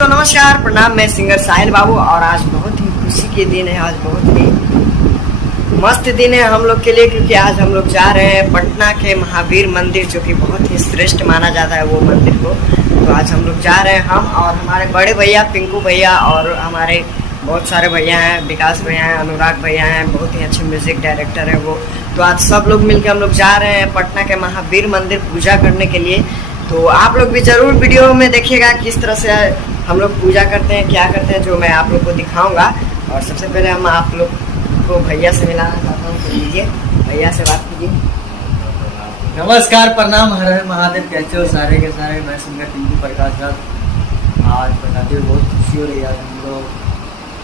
तो नमस्कार प्रणाम, मैं सिंगर साहिल बाबू और आज बहुत ही खुशी के दिन है। आज बहुत ही मस्त दिन है हम लोग के लिए, क्योंकि आज हम लोग जा रहे हैं पटना के महावीर मंदिर, जो कि बहुत ही श्रेष्ठ माना जाता है वो मंदिर को। तो आज हम लोग जा रहे हैं, हम और हमारे बड़े भैया पिंकू भैया और हमारे बहुत सारे भैया हैं, विकास भैया हैं, अनुराग भैया हैं, बहुत ही अच्छे म्यूज़िक डायरेक्टर हैं वो। तो आज सब लोग मिलकर हम लोग जा रहे हैं पटना के महावीर मंदिर पूजा करने के लिए। तो आप लोग भी ज़रूर वीडियो में देखिएगा किस तरह से हम लोग पूजा करते हैं, क्या करते हैं, जो मैं आप लोग को दिखाऊंगा। और सबसे पहले हम आप लोग को भैया से मिलाना चाहता हूँ, तो लीजिए भैया से बात कीजिए। नमस्कार प्रणाम, हर हर महादेव। कैसे हो सारे के सारे? मैं सिंगर टिंकू प्रकाश राज। आज बताते हुए बहुत खुशी हो रही है। आज हम लोग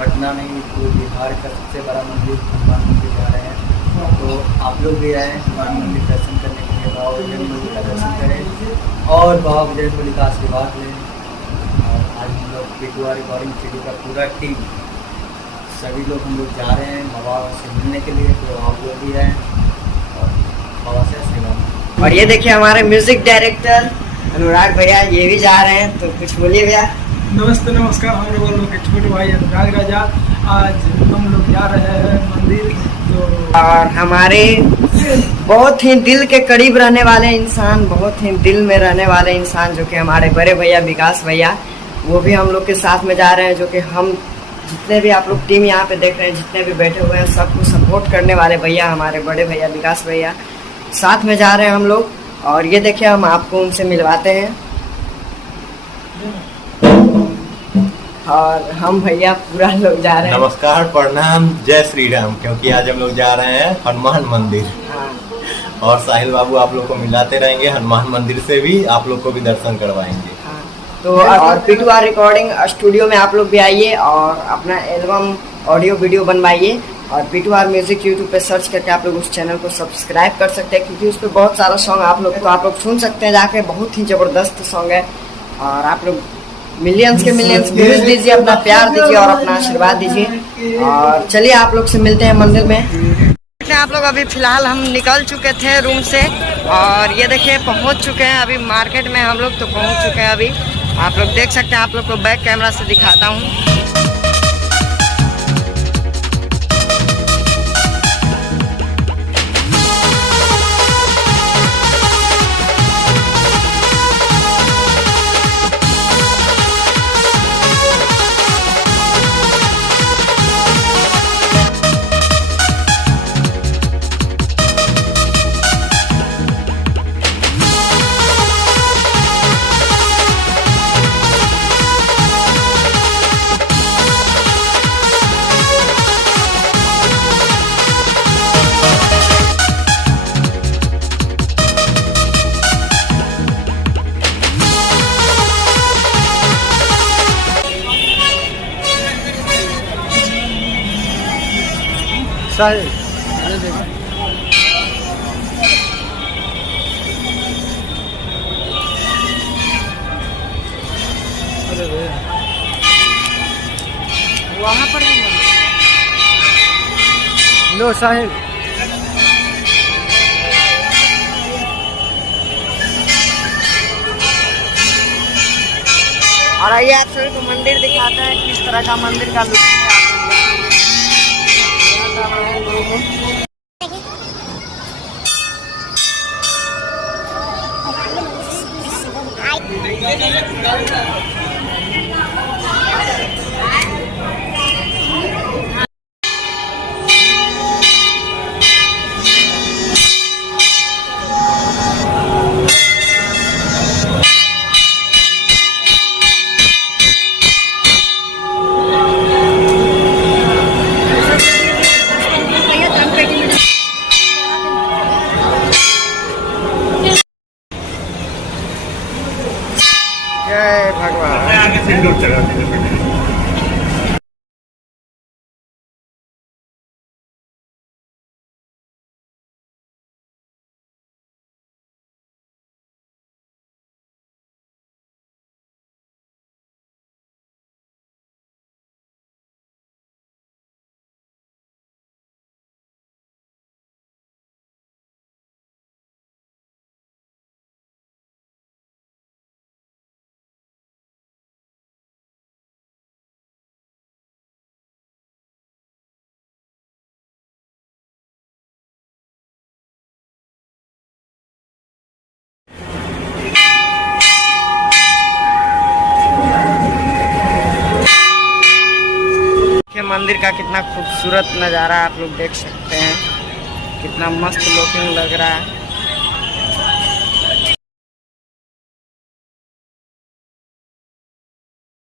पटना में ही पूरे बिहार का सबसे बड़ा मंदिर हनुमान मंदिर जा रहे हैं। तो आप लोग भी आए हनुमान मंदिर दर्शन करने के लिए, बाबा बजरंग बली का दर्शन करें और बाबा बजरंग बली का आशीर्वाद लें। और आज हम लोग पिटुआ रिकॉर्डिंग स्टूडियो का पूरा टीम, सभी लोग हम लोग जा रहे हैं बाबा से मिलने के लिए। तो आप लोग भी आए और बाबा से आशीर्वाद। और ये देखिए हमारे म्यूजिक डायरेक्टर अनुराग भैया, ये भी जा रहे हैं। तो कुछ बोलिए भैया। नमस्ते नमस्कार, हम लोगों के छोटे भाई अनुराग राजा। आज हम लोग जा रहे हैं मंदिर। तो और हमारे बहुत ही दिल के करीब रहने वाले इंसान, बहुत ही दिल में रहने वाले इंसान, जो कि हमारे बड़े भैया विकास भैया, वो भी हम लोग के साथ में जा रहे हैं। जो कि हम जितने भी आप लोग टीम यहाँ पे देख रहे हैं, जितने भी बैठे हुए हैं, सबको सपोर्ट करने वाले भैया, हमारे बड़े भैया विकास भैया साथ में जा रहे हैं हम लोग। और ये देखिए हम आपको उनसे मिलवाते हैं। और हम भैया पूरा लोग जा रहे हैं। नमस्कार प्रणाम, जय श्री राम। क्योंकि आज हम लोग जा रहे हैं हनुमान मंदिर हाँ। और साहिल बाबू आप लोग को मिलाते रहेंगे। हनुमान मंदिर से भी आप लोग को भी दर्शन करवाएंगे। हाँ। तो और पिटुआ रिकॉर्डिंग स्टूडियो में आप लोग भी आइए और अपना एल्बम ऑडियो वीडियो बनवाइए। और पिटुआ म्यूजिक यूट्यूब पे सर्च करके आप लोग उस चैनल को सब्सक्राइब कर सकते हैं, क्योंकि उस पर बहुत सारा सॉन्ग आप लोग सुन सकते हैं जाके। बहुत ही ज़बरदस्त सॉन्ग है। और आप लोग मिलियंस के मिलियंस व्यूज दीजिए, अपना प्यार दीजिए और अपना आशीर्वाद दीजिए। और चलिए आप लोग से मिलते हैं मंदिर में। आप लोग अभी फिलहाल हम निकल चुके थे रूम से और ये देखिए पहुंच चुके हैं अभी मार्केट में। हम लोग तो पहुंच चुके हैं अभी, आप लोग देख सकते हैं। आप लोग को बैक कैमरा से दिखाता हूँ। वहाँ पर लो साहिल, और आइए आप सभी को मंदिर दिखाते हैं, किस तरह का मंदिर का लुक है। जय भगवान। मंदिर का कितना खूबसूरत नज़ारा आप लोग देख सकते हैं, कितना मस्त लुकिंग लग रहा है।